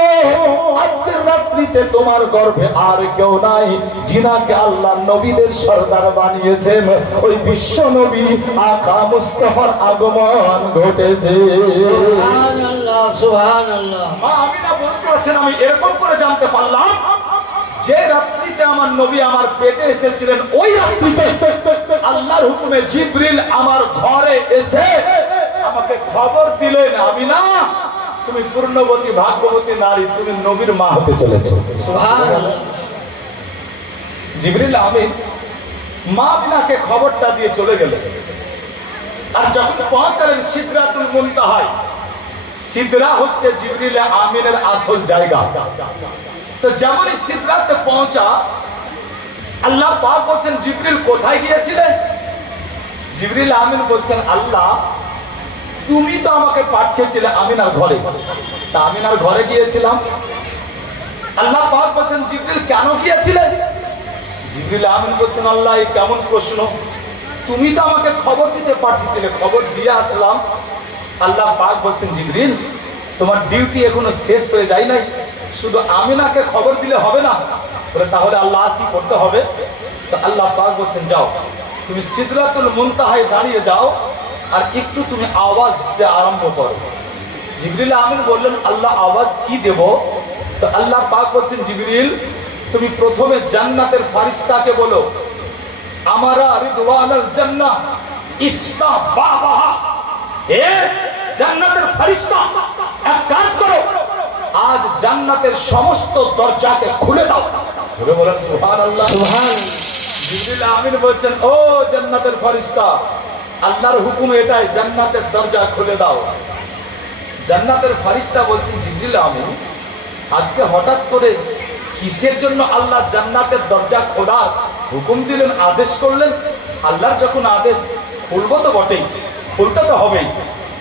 আজকের রাত্রিতে তোমার গর্ভে আর কেউ নাই, যিনাকে আল্লাহ নবীদের সর্দার বানিয়েছেন, ওই বিশ্ব নবী আকা মুস্তাফার আগমন ঘটেছে। সুবহানাল্লাহ, সুবহানাল্লাহ। মা আমিনা বলতে আছেন, আমি এরকম করে জানতে পারলাম যে রাত্রিতে আমার নবী আমার পেটে এসেছিলেন, ওই রাত্রিতে আল্লাহর হুকুমে জিবরিল আমার ঘরে এসে আমাকে খবর দিলেন, আমিনা, তুমি পূর্ণবতী ভাগ্যবতী নারী, তুমি নবীর মা হতে চলেছো। সুবহানাল্লাহ। জিবরিল আমিন মা আমিনাকে খবরটা দিয়ে চলে গেলেন। আর যখন পৌঁছালেন সিদরাতুল মুনতাহায়, সিদরা হচ্ছে জিবরিল আমিনের আসল জায়গা। তো যেমনই সিদরাতে পৌঁছা, আল্লাহ পাক বলছেন, জিবরিল কোথায় গিয়েছিলেন? জিবরিল আমিন বলছেন, আল্লাহ তুমি তো আমাকে পাঠিয়েছিলে আমিনার ঘরে, তা আমিনার ঘরে গিয়েছিলাম। আল্লাহ পাক বলছেন, জিবরিল কেন গিয়েছিলেন? জিবরিল আমিন বলছেন, আল্লাহ এই কেমন প্রশ্ন, তুমি তো আমাকে খবর দিতে পাঠিয়েছিলে, খবর দিয়ে আসলাম। আল্লাহ পাক বলছেন, জিবরিল তোমার ডিউটি এখনো শেষ হয়ে যায় নাই, শুধু আমিনাকে খবর দিলে হবে না, বলে তাহলে আল্লাহ কি করতে হবে? তো আল্লাহ পাক বলছেন, যাও তুমি সিদরাতুল মুনতাহায় দাঁড়িয়ে যাও আর একটু তুমি আওয়াজ দিতে আরম্ভ করো। জিবরিল আমিন বললেন, আল্লাহ আওয়াজ কি দেব? তো আল্লাহ পাক বলছেন, জিবরিল তুমি প্রথমে জান্নাতের ফারিস্তাকে বলো, আমারা রিদওয়ানুল জান্নাহ ইস্তাবাহা, এ জান্নাতের ফারিস্তা এক কাজ করো, আজ জান্নাতের সমস্ত দরজাকে খুলে দাও। ধরে বলেন সুবহানাল্লাহ। সুবহানাল্লাহ। জিবরিল আমিন বলছেন, ও জান্নাতের ফারিস্তা, আল্লাহর হুকুম এটাই, জান্নাতের দরজা খুলে দাও। জান্নাতের ফারিস্তা বলছেন, জিবরিল আমিন আজকে হঠাৎ করে কিসের জন্য আল্লাহ জান্নাতের দরজা খোলার হুকুম দিলেন, আদেশ করলেন? আল্লাহর যখন আদেশ, খুলবো তো বটেই, খুলতে তো হবেই,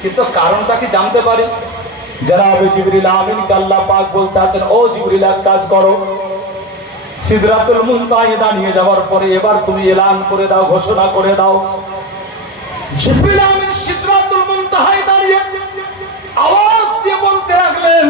কিন্তু কারণটা কি জানতে পারি? জনাবে জিবরিল আমিনকে আল্লাহ পাক বলতে আছেন, ও জিবরিল এক কাজ করো, সিদরাতুল মুনতাহায় দাঁড়িয়ে যাওয়ার পরে এবার তুমি এলান করে দাও, ঘোষণা করে দাও। জিবরিল আমিন সিদরাতুল মুনতাহায় দাঁড়িয়ে আওয়াজ দিয়ে বলতে লাগলেন,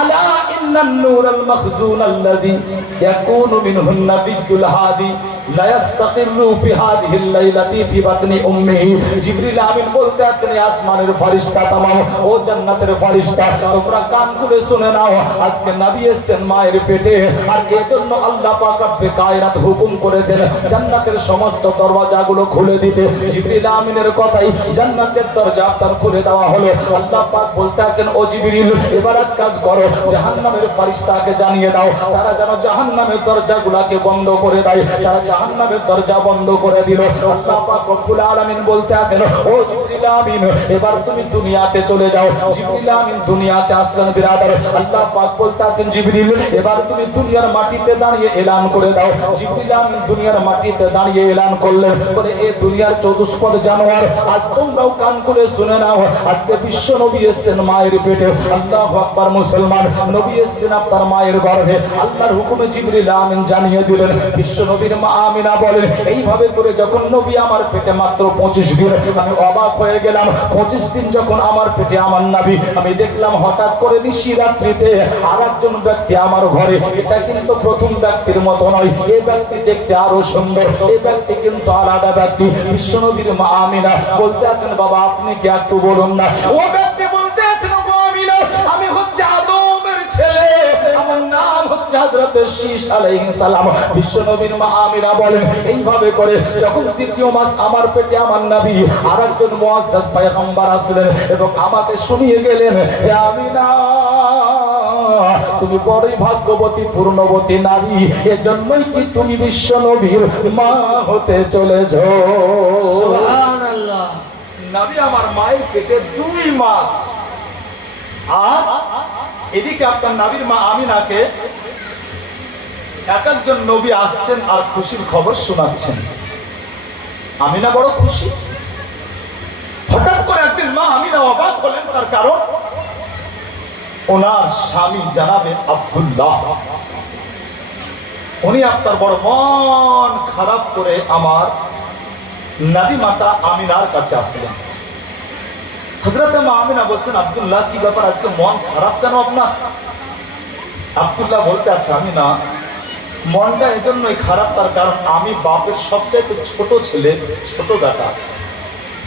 আলা ইন্নান নূরাল মাখজুন আল্লাযী ইয়াকুনু মিনহুন নাবিয়্যুল হাদি লা ইস্তাকিরু ফি হাযিহিল লাইলাতি ফি বাতনি উম্মিহি। জিবরিল আমিন বলতে আছেন, আসমানের ফেরেশতা तमाम, ও জান্নাতের ফেরেশতা, তোমরা কান খুলে শুনে নাও, আজকে নবী এসেছেন মায়ের পেটে, আর এজন্য আল্লাহ পাক রব্বে কায়নাত হুকুম করেছেন জান্নাতের সমস্ত দরওয়াজাগুলো খুলে দিতে। জিবরিল আমিনের কথাই জান্নাতের দরজা আপনার খুলে দেওয়া হলো। আল্লাহ পাক বলতে আছেন, ও জিবরিল এবার এক কাজ করো, জাহান্নামের ফেরেশতাকে জানিয়ে দাও, তারা যেন জাহান্নামের দরজাগুলোকে বন্ধ করে দেয়। তারা জাহান্নামের দরজা বন্ধ করে দিল। আল্লাহ পাক রব্বুল আলামিন বলতে আছেন, ও জিবরিল আমিন এবার তুমি দুনিয়াতে চলে যাও। জিবরিল আমিন দুনিয়াতে আসলেন বিরাদর। আল্লাহ পাক বলতে আছেন, জিবরিল এবার তুমি দুনিয়ার মাটিতে দাঁড়িয়ে এলান করে দাও। জিবরিল আমিন দুনিয়ার মাটিতে দাঁড়িয়ে এলান করলেন, বলে এ দুনিয়ার চতুষ্পদ জানোয়ার, আজ তোমরাও কান করে শুনে নাও, আজকে বিশ্ব নবী এসেছেন মায়ের পেটে। আল্লাহু আকবার। মুসলমান, নবী এসেছেন আপনার মায়ের গর্ভে। আল্লাহর হুকুমে জিবরিল আমিন জানিয়ে দিলেন। বিশ্ব নবীর মা আমিনা বলেন, এইভাবে করে যখন নবী আমার পেটে মাত্র 25 দিন, আমি অবাক হয়ে গেলাম। 25 দিন যখন আমার পেটে আমার নবী, আমি দেখলাম হঠাৎ করে নিশি রাত্রিতে আর একজন ব্যক্তি আমার ঘরে। এটা কিন্তু প্রথম ব্যক্তির মতো নয়, এই ব্যক্তি দেখতে আরো সুন্দর, এই ব্যক্তি কিন্তু আলাদা ব্যক্তি। বিশ্ব নবীর মা আমিনা বলতে আছেন, বাবা আপনি কি একটু বলুন না। ও ব্যক্তি বলতে আছেন, ও আমিনা আমি হচ্ছে আদমের ছেলে, আমার নাম হচ্ছে হযরত শীশ আলাইহিস সালাম। বিশ্ব নবীর মা আমিনা বলেন, এইভাবে করে যখন দ্বিতীয় মাস আমার পেটে আমার নবী আরেকজন মুআজ্জাজ পয়গম্বর আসলেন এবং আমাকে শুনিয়ে গেলেন, হে আমিনা তুমি বড়ই ভাগ্যবতী পূর্ণবতী নারী, এজন্যই কি তুমি বিশ্ব নবীর মা হতে চলেছ। সুবহানাল্লাহ। নবী আমার মায়ের পেটে 2 মাস, আর এদিকে আপনার নবীর মা আমিনাকে এক একজন নবী আসছেন আর খুশির খবর শোনাচ্ছেন। আমিনা বড় খুশি। হঠাৎ করে একদিন মা আমিনা অবাক হলেন, তার কারণ ওনার স্বামী জানাবে আব্দুল্লাহ, উনি আপনার বড় মন খারাপ করে আমার নবী মাতা আমিনার কাছে আসলেন। হযরত মা আমিনা বলছেন, আব্দুল্লাহ কি ব্যাপার, আজকে মন খারাপ কেন আপনার? আব্দুল্লাহ বলতে আছে, আমিনা মনটা এজন্যই খারাপ, তার কারণ আমি বাপের সবচেয়ে ছোট ছেলে, ছোট বেটা।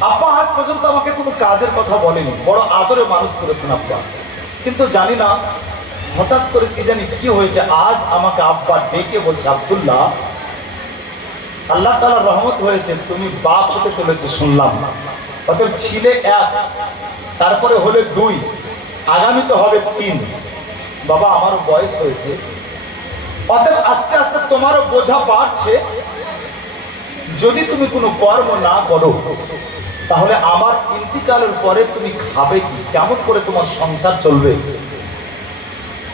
আব্বা আজ পর্যন্ত আমাকে কোনো কাজের কথা বলেনি, বড় আদরে মানুষ করেছেন আব্বা, কিন্তু জানি না হঠাৎ করে কি জানি কি হয়েছে, আজ আমাকে আব্বা ডেকে বলছে, আব্দুল্লাহ আল্লাহ তাআলার রহমত হয়েছে, তুমি বাপ হতে চলেছে শুনলাম। অতএব ছিলে 1, তারপরে হলে 2, আগামীতে হবে 3। বাবা আমারও বয়স হয়েছে, অতএব আস্তে আস্তে তোমারও বোঝা বাড়ছে, যদি তুমি কোনো কর্ম না করো তাহলে আমার ইন্তিকালের পরে তুমি খাবে কি, কেমন করে তোমার সংসার চলবে?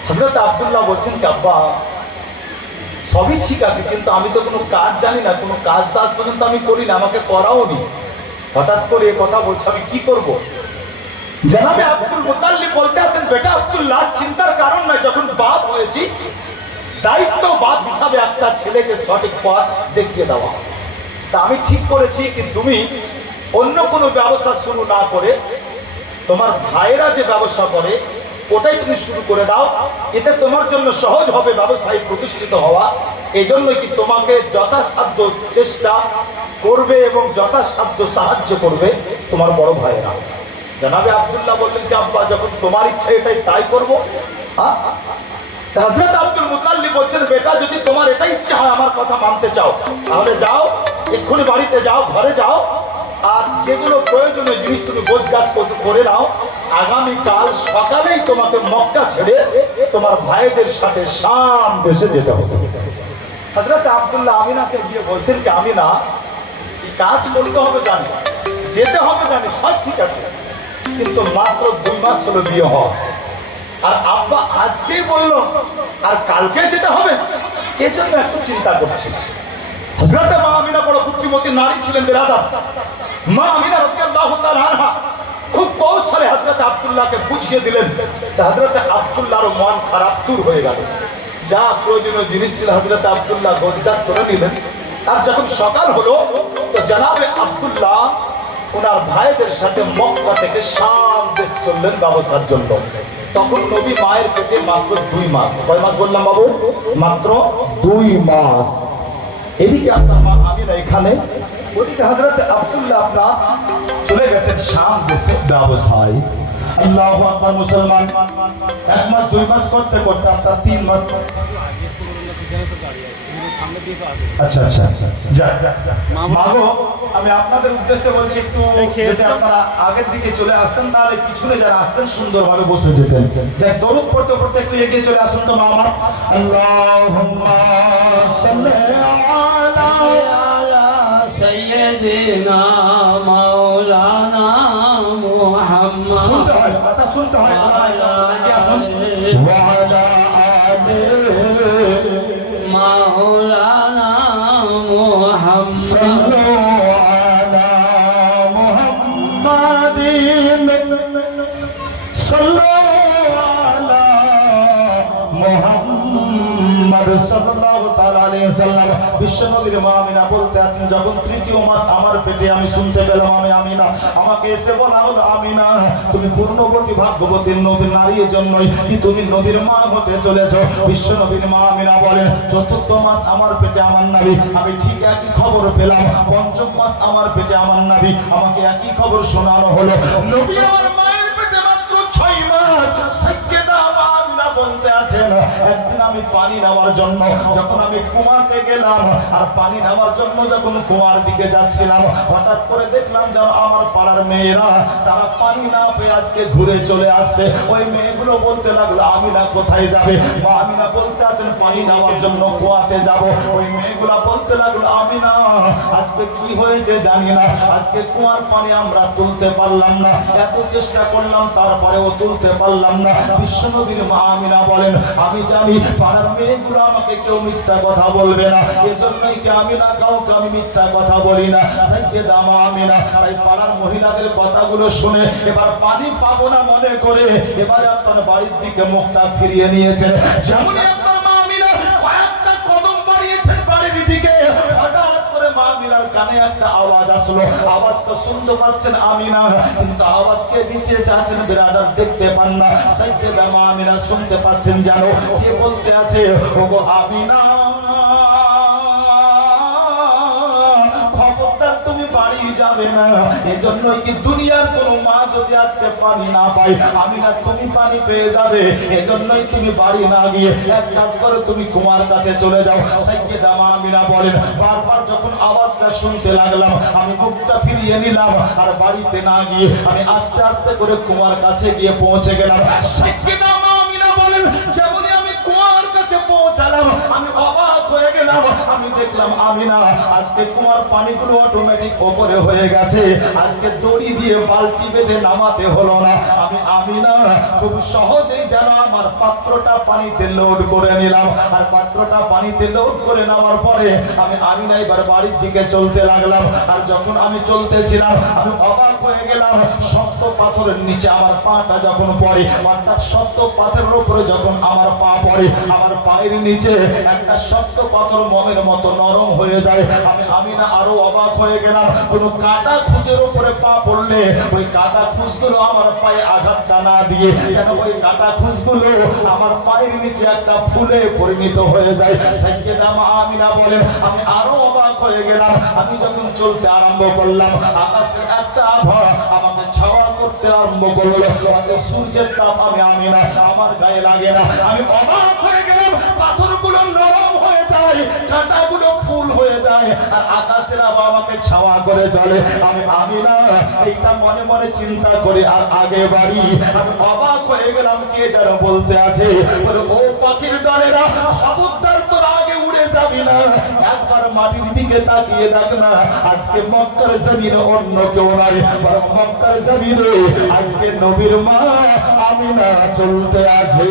হযরত আব্দুল্লাহ বলছেন কি, আব্বা সবই ঠিক আছে, কিন্তু আমি তো কোনো কাজ জানি না, কোনো কাজ তো আজ পর্যন্ত আমি করি না, আমাকে করাওনি। হঠাৎ করে এ কথা বলছে, আমি কি করব? জনাবে আব্দুল মুতাল্লিব বলতে আছেন, বেটা আব্দুল্লাহ চিন্তার কারণ নয়, যখন বাপ হয়েছি দায়িত্ব বাপ হিসাবে একটা ছেলেকে সঠিক পথ দেখিয়ে দেওয়া। তা আমি ঠিক করেছি কি তুমি অন্য কোনো ব্যবসা শুরু না করে তোমার ভাইয়েরা যে ব্যবসা করে ওটাই তুমি শুরু করে দাও, এতে তোমার জন্য সহজ হবে ব্যবসায়ী প্রতিষ্ঠিত হওয়া। এই জন্য কি তোমাকে যথাসাধ্য চেষ্টা করবে এবং যথাসাধ্য সাহায্য করবে তোমার বড় ভাইয়েরা। জনাবে আব্দুল্লাহ বললেন কি, আব্বা যখন তোমার ইচ্ছা এটাই তাই করবো। হযরত আব্দুল মুতাল্লিব বলছেন, বেটা যদি তোমার এটাই ইচ্ছা হয়, আমার কথা মানতে চাও, তাহলে যাও, এক্ষুনি বাড়িতে যাও, ঘরে যাও, আর যেগুলো প্রয়োজনীয় জিনিস তুমি গোছগাছ করে নাও, আগামীকাল সকালেই তোমাকে মক্কা ছেড়ে তোমার ভাইদের সাথে শাম দেশে যেতে হবে। হযরত আব্দুল্লাহ আমিনাকে গিয়ে বলছেন কি, আমিনা এই কাজ করতে হবে জানি, যেতে হবে জানি, সব ঠিক আছে, কিন্তু মাত্র 2 মাস হলো বিয়ে হওয়া, আর আব্বা আজকেই বললো আর কালকে যেতে হবে, এই জন্য একটু চিন্তা করছি। হযরত মা আমিনা বড় বুদ্ধিমতী নারী ছিলেন বেরাদার। মা আমিনা রাদিয়াল্লাহু তাআলা আনহা খুব কৌশলে হযরত আব্দুল্লাহকে বুঝিয়ে দিলেন। হযরত আব্দুল্লাহর মন খারাপ দূর হয়ে গেল, যা প্রয়োজনীয় জিনিস ছিল হযরত আব্দুল্লাহ গোছগাছ করে নিলেন। আর যখন সকাল হলো তো জনাবে আব্দুল্লাহ ওনার ভাইদের সাথে মক্কা থেকে শাম দেশ চললেন ব্যবসার জন্য। তখন নবী মায়ের পেটে মাত্র 2 মাস। কয় মাস বললাম বাবু? মাত্র 2 মাস। এদিকে আপনার মা আমিনা এখানে, ওদিকে হযরত আব্দুল্লাহ আপনার চলে গেছেন শাম দেশে ব্যবসায়। আল্লাহু আকবার। মুসলমান 1 মাস 2 মাস করতে করতে আপনার 3 মাস। আচ্ছা আচ্ছা যাক মাগো, আমি আপনাদের উদ্দেশ্যে বলছি একটু যদি আপনারা আগের দিকে চলে আসতেন তাহলে পিছনে যারা আসছেন সুন্দরভাবে বসে যেতেন। যাক দরুদ পড়তে পড়তে একটু এগিয়ে চলে আসুন তো মা আমার। আল্লাহুম্মা সাল্লি আলা সাইয়্যিদিনা মাওলানা মুহাম্মদ। শুনতে হয়, কথা শুনতে হয়, এগিয়ে আসুন। ওয়া আলা আলি মাওলানা মুহাম্মদ। সাল্লু আলা মুহাম্মাদিন সাল্লু আলা মুহাম্মাদ সাল্লাল্লাহু তাআলা আলাইহি ওয়াসাল্লাম। বিশ্বনবীর মা আমিনা বলতে আছেন, যখন 3য় মাস আমার পেটে আমি শুনতে পেলাম আমি আমিনা, আমাকে এসে বলা হলো, আমিনা তুমি পূর্ণবতী ভাগ্যবতী নবীর নারীর জন্যই কি তুমি নবীর মা হতে চলেছো। বিশ্বনবীর মা আমিনা বলেন, 4th মাস আমার পেটে আমার নবী, আমি ঠিক একই খবর পেলাম। 5ম মাস আমার পেটে আমার নবী, আমাকে একই খবর শোনানো হলো। নবী আমার মায়ের পেটে মাত্র 6 মাস। সাইয়্যিদা মা আমিনা বলতে আছেন, একদিন আমি পানি নেওয়ার জন্য যখন আমি কুয়াতে গেলাম, আর পানি নেওয়ার জন্য যখন কুয়ার দিকে যাচ্ছিলাম, হঠাৎ করে দেখলাম যেন আমার পাড়ার মেয়েরা তারা পানি না পেয়ে আজকে ঘুরে চলে আসছে। ওই মেয়েগুলো বলতে লাগলো আমিনা কোথায় যাবে? মা আমিনা বলতে আছেন পানি নেওয়ার জন্য কুয়াতে যাব। ওই মেয়েগুলা বলতে লাগলো আমিনা আজকে কি হয়েছে জানি না, আজকে কুয়ার পানি আমরা তুলতে পারলাম না, এত চেষ্টা করলাম তারপরেও তুলতে পারলাম না। বিশ্বনবীর মা আমিনা বলেন আমি জানি পাড়ার মেয়েগুলো আমাকে কেউ মিথ্যা কথা বলবে না, এজন্যই কি আমিনা কাউকে আমি মিথ্যা কথা বলি না। সাইয়েদা মা আমিনা তাই পাড়ার মহিলাদের কথাগুলো শুনে এবার পানি পাবো না মনে করে এবারে আপনার বাড়ির দিকে মুখটা ফিরিয়ে নিয়েছেন। যেমনই আপনার মা আমিনা কয়েকটা কদম বাড়িয়েছেন বাড়ির দিকে, হঠাৎ করে মা আমিনার কানে একটা আওয়াজ আসলো। আওয়াজ তো শুনতে পাচ্ছেন আমিনা, কিন্তু আওয়াজ কে দিতে চাচ্ছেন বিরাদার দেখতে পান না। সাইয়েদা মা আমিনা শুনতে পাচ্ছেন জানো কে বলতে আছে, ওগো আমিনা খবরদার তুমি বাড়ি যাবে না। এজন্যই কি দুনিয়ার কোন মা যদি আজকে পানি না পায়, আমিনা তুমি পানি পেয়ে যাবে। এজন্যই তুমি বাড়ি না গিয়ে এক কাজ করো, তুমি কুমার কাছে চলে যাও। সাইয়েদা মা আমিনা বলেন বারবার যখন আওয়াজটা শুনতে লাগলাম আমি মুখটা ফিরিয়ে নিলাম, আর বাড়িতে না গিয়ে আমি আস্তে আস্তে করে কুমার কাছে গিয়ে পৌঁছে গেলাম। সাইয়েদা মা আমিনা বলেন যেমনই আমি কুমার কাছে পৌঁছালাম আমি অবাক হয়ে গেলাম। আমি দেখলাম আমিনা আজকে কুমার পানিগুলো অটোমেটিক উপরে হয়ে গেছে, আজকে দড়ি দিয়ে বালতি বেঁধে নামাতে হলো না। আমি আমিনা খুব সহজেই যেন আমার পাত্রটা পানিতে লোড করে নিলাম, আর পাত্রটা পানিতে লোড করে নেওয়ার পরে আমি আমিনা এবার বাড়ির দিকে চলতে লাগলাম। আর যখন আমি চলতেছিলাম আমি অবাক হয়ে গেলাম, শক্ত পাথরের নিচে আমার পাটা যখন পড়ে, অর্থাৎ শক্ত পাথরের উপরে যখন আমার পা পড়ে, আমার পায়ের নিচে একটা শক্ত পাথর মমের মতো নরম হয়ে যায়। আমি আমিনা আরো অবাক হয়ে গেলাম, কোন কাটা খুঁজের উপরে পা পড়লে ওই কাটা খুঁজগুলো আমার পায়ে আঘাতটা না দিয়ে যেন ওই কাটা খুঁজগুলো আমার পায়ের নিচে একটা ফুলে পরিণত হয়ে যায়। সাইয়েদা মা আমিনা বলেন আমি আরো অবাক হয়ে গেলাম। আমি যখন চলতে আরম্ভ করলাম আকাশের একটা আভা আমাকে ছাওয়া করতে আরম্ভ করলো, সূর্যের তাপ আমি আমিনা আমার গায়ে লাগে না। আমি অবাক হয়ে গেলাম, পাথরগুলো নরম হয়ে যায়, কাঁটাগুলো ফুল হয়ে যায়, আর আকাশের আভা আমাকে ছাওয়া করে চলে। আমি আমিনা এইটা মনে মনে চিন্তা করে আর আগে বাড়ি। আমি অবাক হয়ে গেলাম, কে যেন বলতে আছে ও পাখির দলেরা খবরদার তোর আগে উড়ে যাবি না, একবার মাটির দিকে তাকিয়ে দেখ না, আজকে মক্কার জমিনে অন্য কেউ নাই, মক্কার জমিনে আজকে নবীর মা আমিনা চলতে আছে।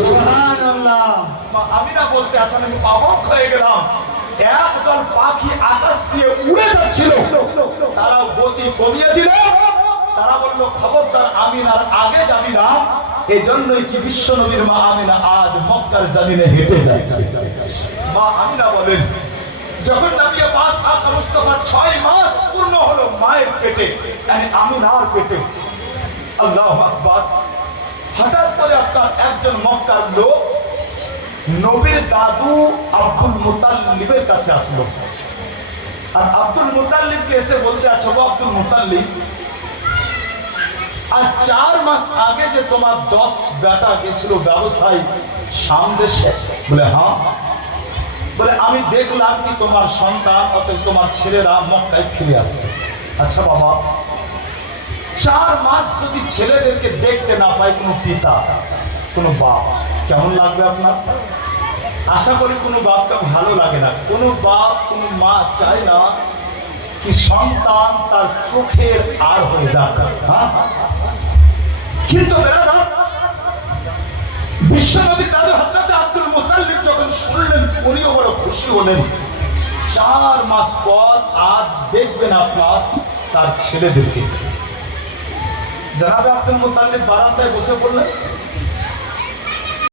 সুবহানাল্লাহ। আমিনা বলতে এখন আমি অবাক হয়ে গেলাম, একদল পাখি আকাশ দিয়ে উড়ে যাচ্ছিল, তারা গতি কমিয়ে দিল। তারা বলল খবরদার আমিনার আগে যাবি না। এই জন্যই কি বিশ্ব নবীর মা আমিনা আজ মক্কার জমিনে হেঁটে যাচ্ছে। মা আমিনা বলেন যখন নবী পাক আকা মুস্তাফা 6 মাস পূর্ণ হলো মায়ের পেটে, মানে আমিনার পেটে, আল্লাহু আকবার, হঠাৎ করে আপনার একজন মক্কার লোক নবীর দাদু আব্দুল মুতাল্লিবের কাছে আসলো। আর আব্দুল মুতাল্লিবকে এসে বলতে আছে, ও আব্দুল মুতাল্লিব, আর 4 মাস আগে যে তোমার 10 বেটা গেছিল ব্যবসায়ী শাম দেশে, বলে হ্যাঁ, বলে আমি দেখলাম কি তোমার সন্তান অর্থাৎ তোমার ছেলেরা মক্কায় ফিরে আসছে। আচ্ছা বাবা, 4 মাস যদি ছেলেদেরকে দেখতে না পায় কোনো পিতা কোনো বাপ, কেমন লাগবে আপনার? আশা করি কোনো বাপকে ভালো লাগে না। কোনো বাপ কোনো মা চায় না কি সন্তান তার চোখের আর হয়ে যাক। কিন্তু বিশ্বনবী দাদু হযরত আব্দুল মুতাল্লিব যখন শুনলেন উনিও বড় খুশি হলেন। 4 মাস পর আজ দেখবেন আপনার তার ছেলেদেরকে। জনাবে আব্দুল মুতাল্লিব বারান্দায় বসে পড়লেন।